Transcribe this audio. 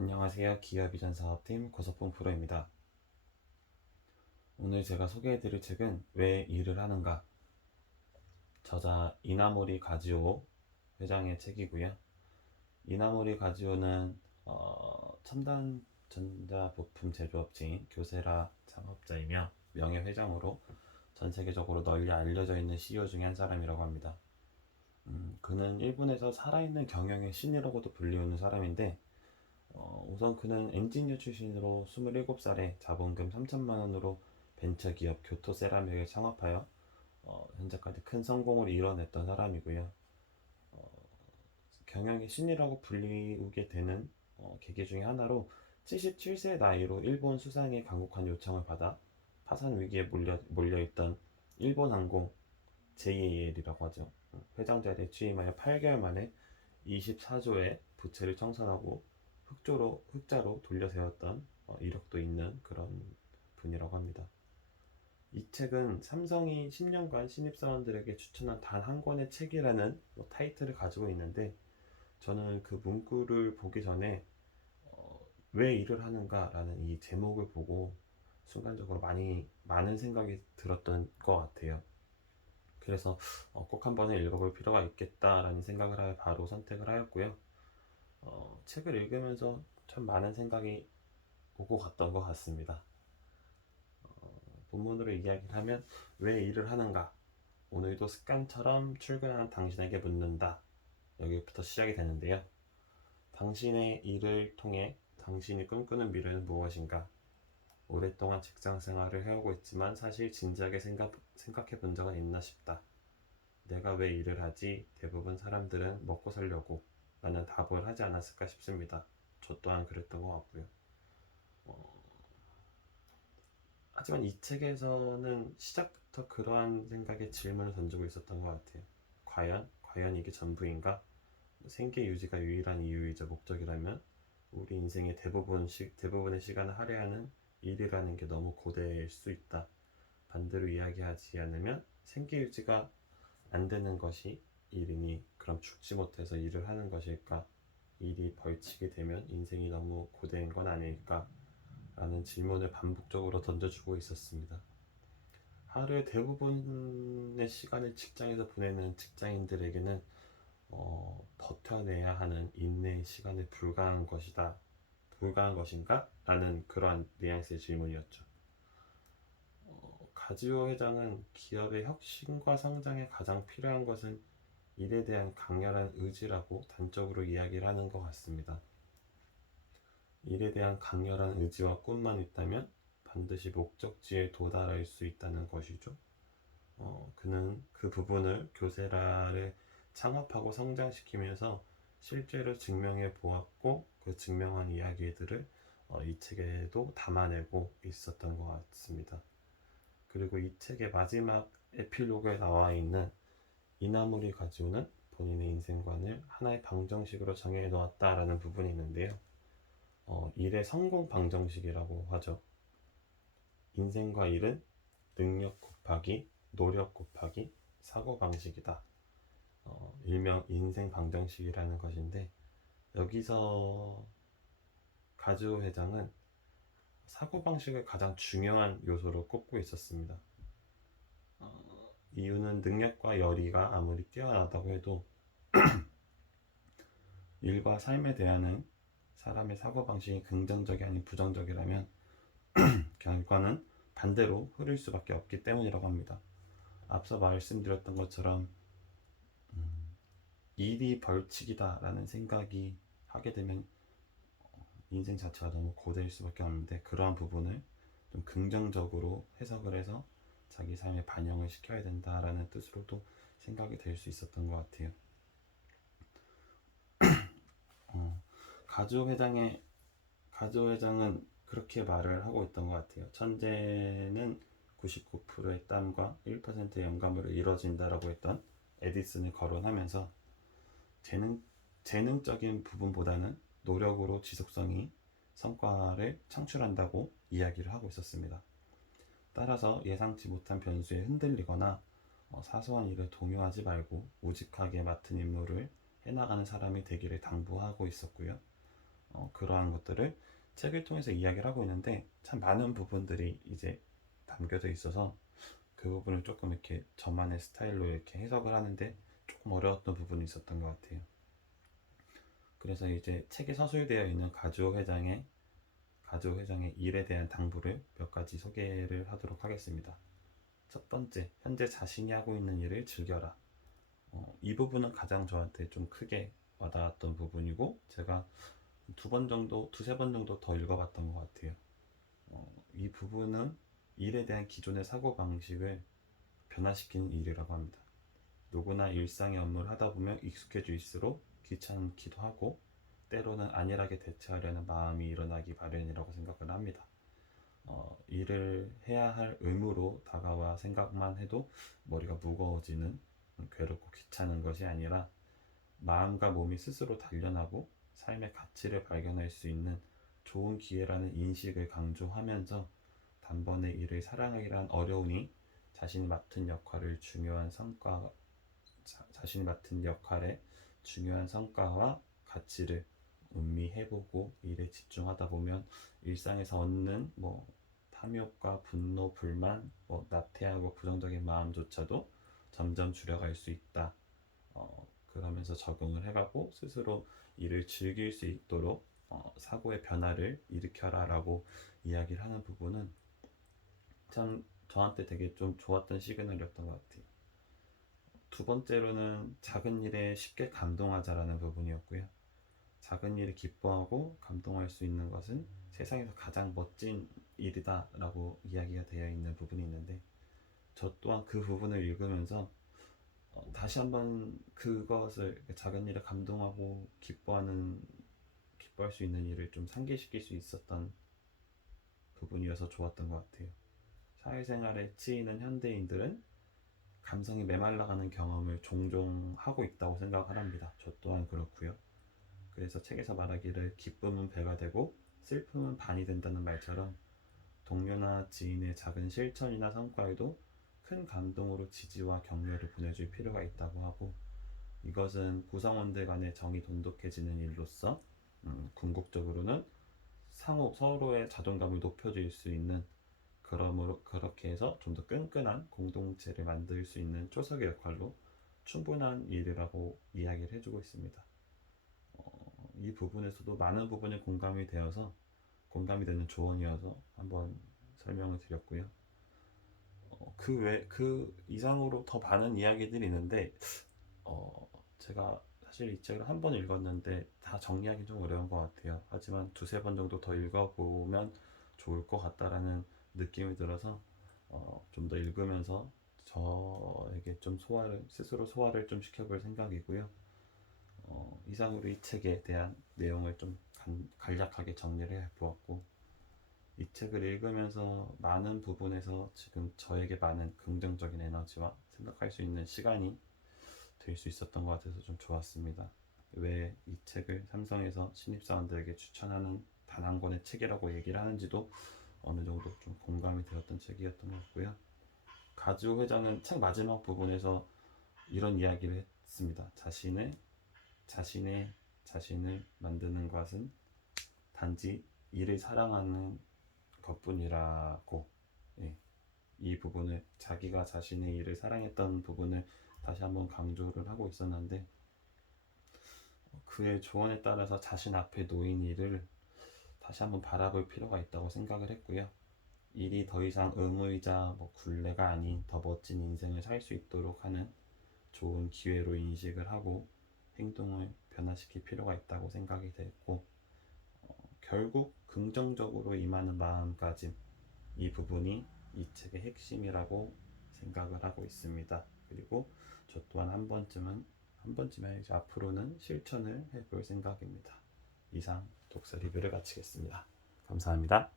안녕하세요. 기업이전 사업팀 고석봉 프로입니다. 오늘 제가 소개해드릴 책은 왜 일을 하는가? 저자 이나모리 가지오 회장의 책이고요. 이나모리 가지오는 첨단 전자부품 제조업체인 교세라 창업자이며 명예회장으로 전 세계적으로 널리 알려져 있는 CEO 중에 한 사람이라고 합니다. 그는 일본에서 살아있는 경영의 신이라고도 불리우는 사람인데 우선 그는 엔지니어 출신으로 27살에 자본금 3천만 원으로 벤처기업 교토세라믹을 창업하여 현재까지 큰 성공을 이뤄냈던 사람이고요. 어, 경영의 신이라고 불리우게 되는 계기 중에 하나로 77세 나이로 일본 수상의 강국한 요청을 받아 파산 위기에 몰려있던 일본항공 JAL이라고 하죠. 회장 자리에 취임하여 8개월 만에 24조의 부채를 청산하고 흑자로 돌려세웠던 이력도 있는 그런 분이라고 합니다. 이 책은 삼성이 10년간 신입사원들에게 추천한 단 한 권의 책이라는 타이틀을 가지고 있는데, 저는 그 문구를 보기 전에 왜 일을 하는가라는 이 제목을 보고 순간적으로 많은 생각이 들었던 것 같아요. 그래서 꼭 한 번은 읽어볼 필요가 있겠다라는 생각을 하여 바로 선택을 하였고요. 책을 읽으면서 참 많은 생각이 오고 갔던 것 같습니다. 본문으로 이야기를 하면 왜 일을 하는가? 오늘도 습관처럼 출근하는 당신에게 묻는다. 여기부터 시작이 되는데요. 당신의 일을 통해 당신이 꿈꾸는 미래는 무엇인가? 오랫동안 직장 생활을 해오고 있지만 사실 진지하게 생각해 본 적은 있나 싶다. 내가 왜 일을 하지? 대부분 사람들은 먹고 살려고 라는 답을 하지 않았을까 싶습니다. 저 또한 그랬던 것 같고요. 하지만 이 책에서는 시작부터 그러한 생각에 질문을 던지고 있었던 것 같아요. 과연 이게 전부인가? 생계 유지가 유일한 이유이자 목적이라면 우리 인생의 대부분의 시간을 할애하는 일이라는 게 너무 고대일 수 있다. 반대로 이야기하지 않으면 생계 유지가 안 되는 것이 일이니 그럼 죽지 못해서 일을 하는 것일까? 일이 벌치게 되면 인생이 너무 고된 건 아닐까? 라는 질문을 반복적으로 던져주고 있었습니다. 하루의 대부분의 시간을 직장에서 보내는 직장인들에게는 버텨내야 하는 인내의 시간에 불과한 것인가? 라는 그러한 뉘앙스의 질문이었죠. 가지오 회장은 기업의 혁신과 성장에 가장 필요한 것은 일에 대한 강렬한 의지라고 단적으로 이야기를 하는 것 같습니다. 일에 대한 강렬한 의지와 꿈만 있다면 반드시 목적지에 도달할 수 있다는 것이죠. 그는 그 부분을 교세라를 창업하고 성장시키면서 실제로 증명해 보았고 그 증명한 이야기들을 이 책에도 담아내고 있었던 것 같습니다. 그리고 이 책의 마지막 에필로그에 나와 있는 이나무리 가지오는 본인의 인생관을 하나의 방정식으로 정해 놓았다라는 부분이 있는데요. 일의 성공 방정식이라고 하죠. 인생과 일은 능력 곱하기 노력 곱하기 사고방식이다. 일명 인생 방정식이라는 것인데, 여기서 가즈오 회장은 사고방식을 가장 중요한 요소로 꼽고 있었습니다. 이유는 능력과 열의가 아무리 뛰어나다고 해도 일과 삶에 대한 사람의 사고방식이 긍정적이 아닌 부정적이라면 결과는 반대로 흐를 수밖에 없기 때문이라고 합니다. 앞서 말씀드렸던 것처럼 일이 벌칙이다라는 생각이 하게 되면 인생 자체가 너무 고대일 수밖에 없는데, 그러한 부분을 좀 긍정적으로 해석을 해서 자기 삶에 반영을 시켜야 된다라는 뜻으로도 생각이 될 수 있었던 것 같아요. 가즈오 회장은 그렇게 말을 하고 있던 것 같아요. 천재는 99%의 땀과 1%의 영감으로 이루어진다라고 했던 에디슨을 거론하면서 재능적인 부분보다는 노력으로 지속성이 성과를 창출한다고 이야기를 하고 있었습니다. 따라서 예상치 못한 변수에 흔들리거나 사소한 일을 동요하지 말고 우직하게 맡은 임무를 해나가는 사람이 되기를 당부하고 있었고요. 그러한 것들을 책을 통해서 이야기를 하고 있는데 참 많은 부분들이 이제 담겨져 있어서 그 부분을 조금 이렇게 저만의 스타일로 이렇게 해석을 하는데 조금 어려웠던 부분이 있었던 것 같아요. 그래서 이제 책에 서술되어 있는 가주호 회장의 일에 대한 당부를 몇 가지 소개를 하도록 하겠습니다. 첫 번째, 현재 자신이 하고 있는 일을 즐겨라. 이 부분은 가장 저한테 좀 크게 와닿았던 부분이고 제가 두세 번 정도 더 읽어봤던 것 같아요. 이 부분은 일에 대한 기존의 사고방식을 변화시키는 일이라고 합니다. 누구나 일상의 업무를 하다 보면 익숙해질수록 귀찮기도 하고 때로는 안일하게 대처하려는 마음이 일어나기 마련이라고 생각을 합니다. 일을 해야 할 의무로 다가와 생각만 해도 머리가 무거워지는 괴롭고 귀찮은 것이 아니라 마음과 몸이 스스로 단련하고 삶의 가치를 발견할 수 있는 좋은 기회라는 인식을 강조하면서 단번에 일을 사랑하기란 어려우니 자신이 맡은 역할을 중요한 성과 자신이 맡은 역할의 중요한 성과와 가치를 음미해보고 일에 집중하다 보면 일상에서 얻는 탐욕과 분노, 불만, 나태하고 부정적인 마음조차도 점점 줄여갈 수 있다. 그러면서 적응을 해가고 스스로 일을 즐길 수 있도록 사고의 변화를 일으켜라라고 이야기를 하는 부분은 참 저한테 되게 좀 좋았던 시그널이었던 것 같아요. 두 번째로는 작은 일에 쉽게 감동하자라는 부분이었고요. 작은 일에 기뻐하고 감동할 수 있는 것은 세상에서 가장 멋진 일이다라고 이야기가 되어 있는 부분이 있는데 저 또한 그 부분을 읽으면서 다시 한번 그것을 작은 일에 감동하고 기뻐할 수 있는 일을 좀 상기시킬 수 있었던 부분이어서 좋았던 것 같아요. 사회생활에 치이는 현대인들은 감성이 메말라가는 경험을 종종 하고 있다고 생각을 합니다. 저 또한 그렇고요. 그래서 책에서 말하기를 기쁨은 배가 되고 슬픔은 반이 된다는 말처럼 동료나 지인의 작은 실천이나 성과에도 큰 감동으로 지지와 격려를 보내줄 필요가 있다고 하고 이것은 구성원들 간의 정이 돈독해지는 일로서 궁극적으로는 서로의 자존감을 높여줄 수 있는 그러므로 그렇게 해서 좀 더 끈끈한 공동체를 만들 수 있는 초석의 역할로 충분한 일이라고 이야기를 해주고 있습니다. 이 부분에서도 많은 부분이 공감이 되는 조언이어서 한번 설명을 드렸고요. 그 이상으로 더 많은 이야기들이 있는데 제가 사실 이 책을 한 번 읽었는데 다 정리하기 좀 어려운 것 같아요. 하지만 두세 번 정도 더 읽어보면 좋을 것 같다라는 느낌이 들어서 좀 더 읽으면서 저에게 좀 스스로 소화를 좀 시켜볼 생각이고요. 이상으로 이 책에 대한 내용을 좀 간략하게 정리를 해보았고 이 책을 읽으면서 많은 부분에서 지금 저에게 많은 긍정적인 에너지와 생각할 수 있는 시간이 될 수 있었던 것 같아서 좀 좋았습니다. 왜 이 책을 삼성에서 신입사원들에게 추천하는 단 한 권의 책이라고 얘기를 하는지도 어느 정도 좀 공감이 되었던 책이었던 것 같고요. 가지호 회장은 책 마지막 부분에서 이런 이야기를 했습니다. 자신을 만드는 것은 단지 일을 사랑하는 것뿐이라고 예, 이 부분을 자기가 자신의 일을 사랑했던 부분을 다시 한번 강조를 하고 있었는데 그의 조언에 따라서 자신 앞에 놓인 일을 다시 한번 바라볼 필요가 있다고 생각을 했고요. 일이 더 이상 의무이자 굴레가 아닌 더 멋진 인생을 살 수 있도록 하는 좋은 기회로 인식을 하고 행동을 변화시킬 필요가 있다고 생각이 됐고 결국 긍정적으로 임하는 마음가짐 이 부분이 이 책의 핵심이라고 생각을 하고 있습니다. 그리고 저 또한 한 번쯤에 이제 앞으로는 실천을 해볼 생각입니다. 이상 독서 리뷰를 마치겠습니다. 감사합니다.